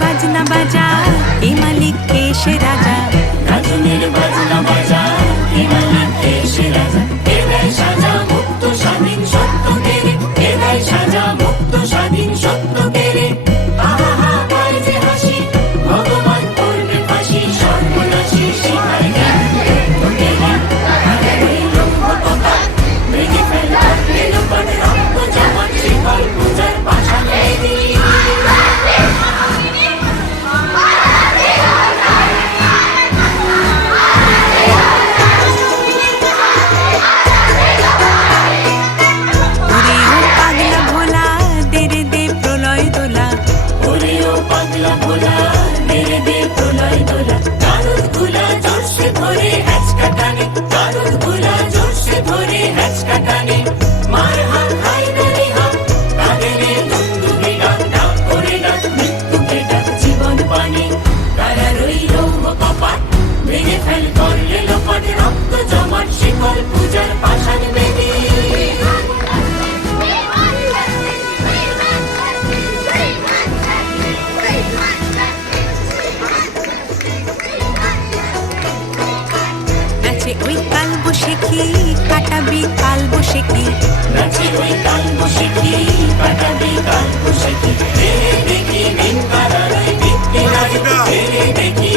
বাজনা বাজা এ মালিক কে সে রাজা, গাজনের বাজনা বাজা এ মালিক কে সে রাজা, এ দেয় সাজা মুক্ত স্বাধীন সত্য কেড়ে, এ দেয় সাজা মুক্ত স্বাধীন সত্য কেড়ে। আহা হা গায় যে হাসি, ভগবান করবে ফাঁসি, সর্বনাশী শিখায় জ্ঞান তোকে জ্ঞান। আরে ওই লম্ব কপাল ভেঙে ফেল এলো পট রক্ত জমাট শিকল পূজার পাষাণ বেদী। ওরে ও পাগলা ভোলা দে রে দে প্রলয় দোলা, ওরে ও পাগলা ভোলা দে রে দে প্রলয় দোলা। কারুর গুলা জোরসে ধরে হ্যাচকা টানে, কারুর গুলা জোরসে ধরে হ্যাচকা টানে। মার হাত খাই না রে হাত, তাদের দুন্দুকে ডাক ডাক করে ডাক, মৃত্যুকে ডাক জীবন পানে। তারা রইল কপাট ভেঙে ফেল করলে লোপাট, রক্ত জমাট শিকল পূজার পাষাণ বেদী। নাচে ওই কাল বসেখি কাটাবি কাল বসেখি, নাচে ওই কাল বসেখি কাটাবি কাল বসেখি। দেখি দিন কারার ওই বৃত্তি নারী, দেখি